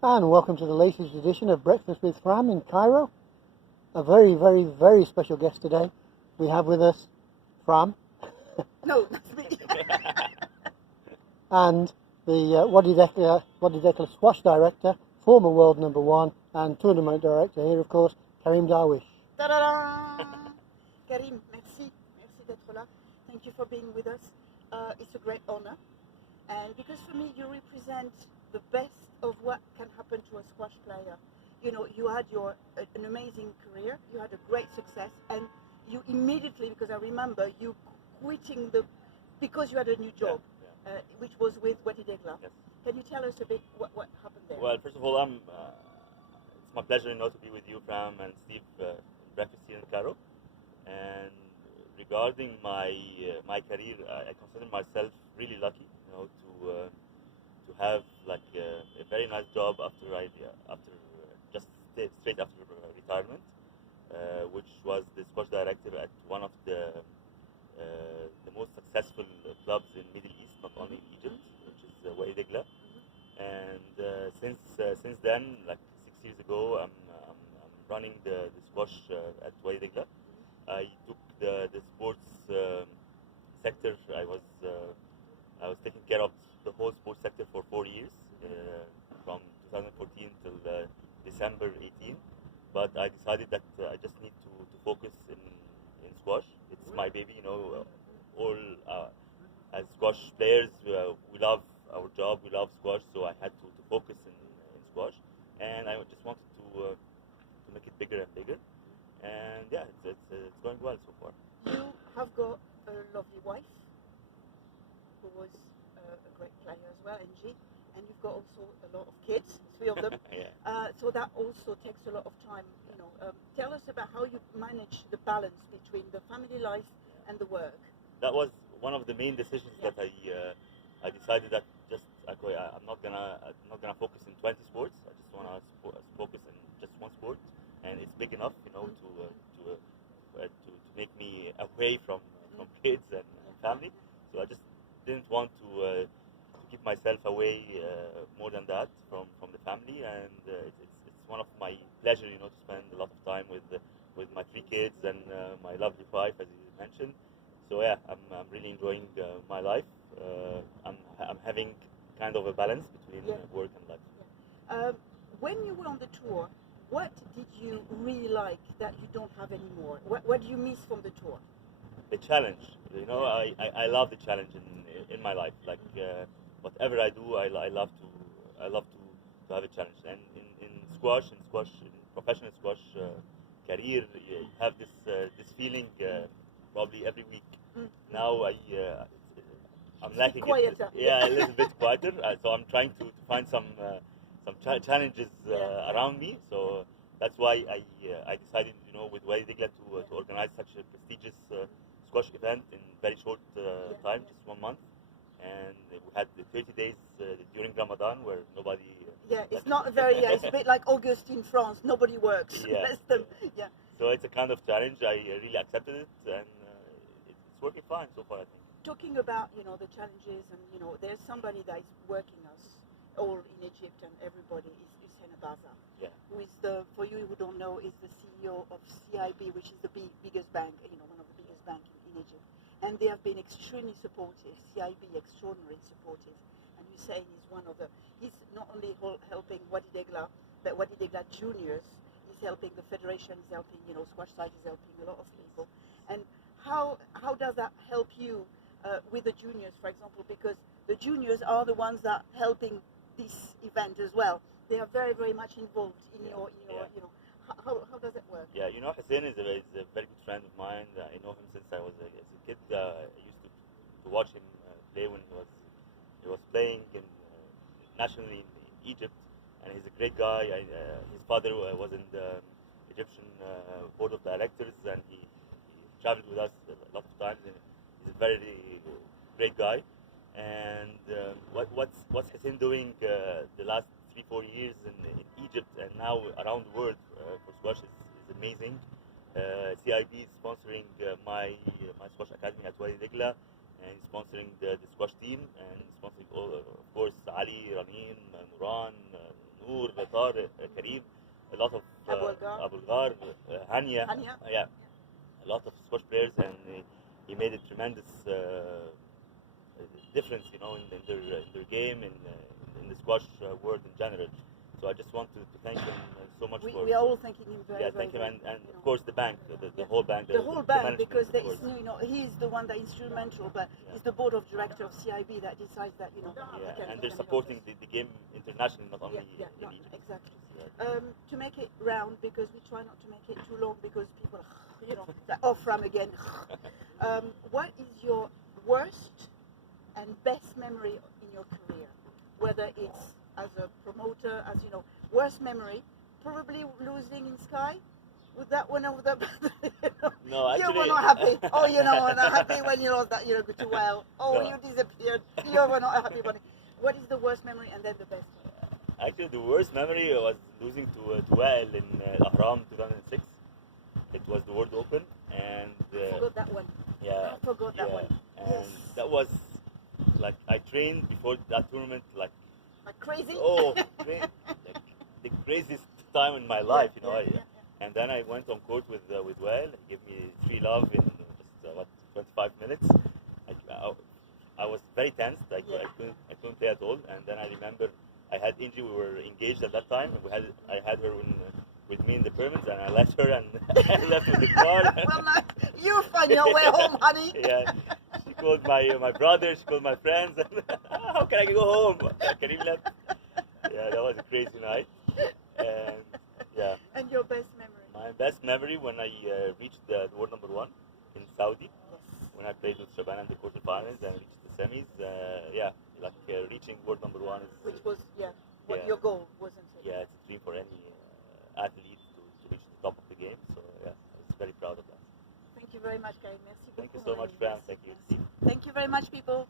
And welcome to the latest edition of Breakfast with Fram in Cairo. A very, very, very special guest today. We have with us Fram. No, that's me. And the Wadi Dekla squash director, former world number one, and tournament director here, of course, Karim Darwish. Ta-da-da! Karim, merci. Merci d'être là. Thank you for being with us. It's a great honor. And because for me, you represent the best of what can happen to a squash player. You know, you had an amazing career, you had a great success, and you immediately, because I remember you quitting because you had a new job, which was with Wadi Degla. Yes. Can you tell us a bit what happened there? Well, first of all, it's my pleasure, to be with you, Fram and Steve, breakfast here in Cairo. And regarding my career, I consider myself really lucky, to have like a very nice job just straight after retirement, which was the squash director at one of the most successful clubs in Middle East, not only in Egypt, which is Wadi Degla. And since then, like 6 years ago, I'm running the squash at Wadi Degla. I took the sports sector. I was taking care of the whole sports sector for 4 years, from 2014 till December 18. But I decided that I just need to focus in squash. It's my baby, all as squash players, we love our job, we love squash, so I had to focus in squash, and I just wanted to make it bigger and bigger, and yeah, it's going well so far. You have got a lovely wife who was a great player as well, Angie, and you've got also a lot of kids, 3 of them. Yeah. So that also takes a lot of time. Tell us about how you manage the balance between the family life and the work. That was one of the main decisions that I decided that I'm not gonna focus in 20 sports. I just wanna focus in just one sport, and it's big enough, to make me away from kids and family. So I just didn't want to keep myself away more than that from the family, and it's one of my pleasure, to spend a lot of time with my 3 kids and my lovely wife, as you mentioned. So yeah, I'm really enjoying my life. I'm having kind of a balance between work and life. When you were on the tour, what did you really like that you don't have anymore? What do you miss from the tour? The challenge, I love the challenge in my life. Like whatever I do, I love to have a challenge. And in professional squash career, you have this feeling probably every week. Now I'm lacking quieter. it. Yeah, a little bit quieter. So I'm trying to find some challenges around me. So that's why I decided, with Wadi Degla to organize such a prestigious squash event in very short time, just 1 month. And we had the 30 days during Ramadan where nobody. It's not very. It's a bit like August in France. Nobody works. Yeah. Yeah. So it's a kind of challenge. I really accepted it, and it's working fine so far, I think. Talking about the challenges, and there's somebody that is working us all in Egypt, and everybody is Hussein Abaza, who is for you who don't know, is the CEO of CIB, which is the biggest bank, one of the biggest banks in Egypt, and they have been extremely supportive. CIB extraordinarily supportive, and Hussein is he's not only helping Wadi Degla, but Wadi Degla juniors. He's helping the federation. He's helping squash side. He's helping a lot of people. And how does that help you with the juniors, for example? Because the juniors are the ones that are helping this event as well. They are very, very much involved in your. How does it work? Yeah, Hussein is a very good friend of mine. I know him since I was a kid. I used to watch him play when he was playing nationally in Egypt, and he's a great guy. His father was in the Egyptian board of directors, and he traveled with us a lot of times. And he's a very great guy. And what's Hussein doing the last 3-4 years in Egypt and now around the world for squash is amazing. CIB is sponsoring my squash academy at Wadi Degla, and sponsoring the squash team, and sponsoring all, of course, Ali, Ramin, Nuran, Noor, Tariq, Karim, a lot of Abu Ghar, Hania. Yeah, a lot of squash players, and he made a tremendous difference, you know, in their game, in the squash world in general. So I just want to thank him so much for. We are all thanking him very, thank him, and you of course the bank, the whole bank. The whole bank, management, because of course. you know, he's the one that is instrumental, but it's the board of director of CIB that decides that, you know. Yeah, and they're supporting the game internationally, not only in Egypt. Exactly. To make it round, because we try not to make it too long, because people, you know, like, oh, Fram again. What is your worst and best memory in your career? Whether it's as a promoter, as you know, worst memory, probably losing in Sky. With that one over the, you know, no, actually, you were not happy. Oh, you know, not happy when you lost that, you know, too well. Oh, no. You disappeared. You were not happy. But what is the worst memory and then the best one? Actually, the worst memory was losing to Wael in Ahram 2006. It was the World Open, and I forgot that one. Yeah, I forgot that one. And yes. that was like I trained before that tournament like crazy. Oh, like the craziest time in my life, you know. And then I went on court with Wael. He gave me 3 love in just 25 minutes. I was very tense. I couldn't play at all. And then I remember I had Inji. We were engaged at that time. And I had her with me in the pyramids, and I left her and I left with the car. Well, you find your way home, honey. Yeah. She called my brother. She called my friends. How can I go home? Karim left. Yeah, that was a crazy night. And yeah. And your best memory? My best memory when I reached the world #1 in Saudi. Yes. When I played with Shaban in the quarterfinals and reached the semis. Yeah, like reaching world #1 is. Which was your goal, wasn't it? Yeah, it's a dream for any athlete to reach the top of the game. So yeah, I was very proud of that. Thank you very much, Karim. Merci beaucoup. Thank you so much, Fram. Thank you, Steve. Thank you very much, people.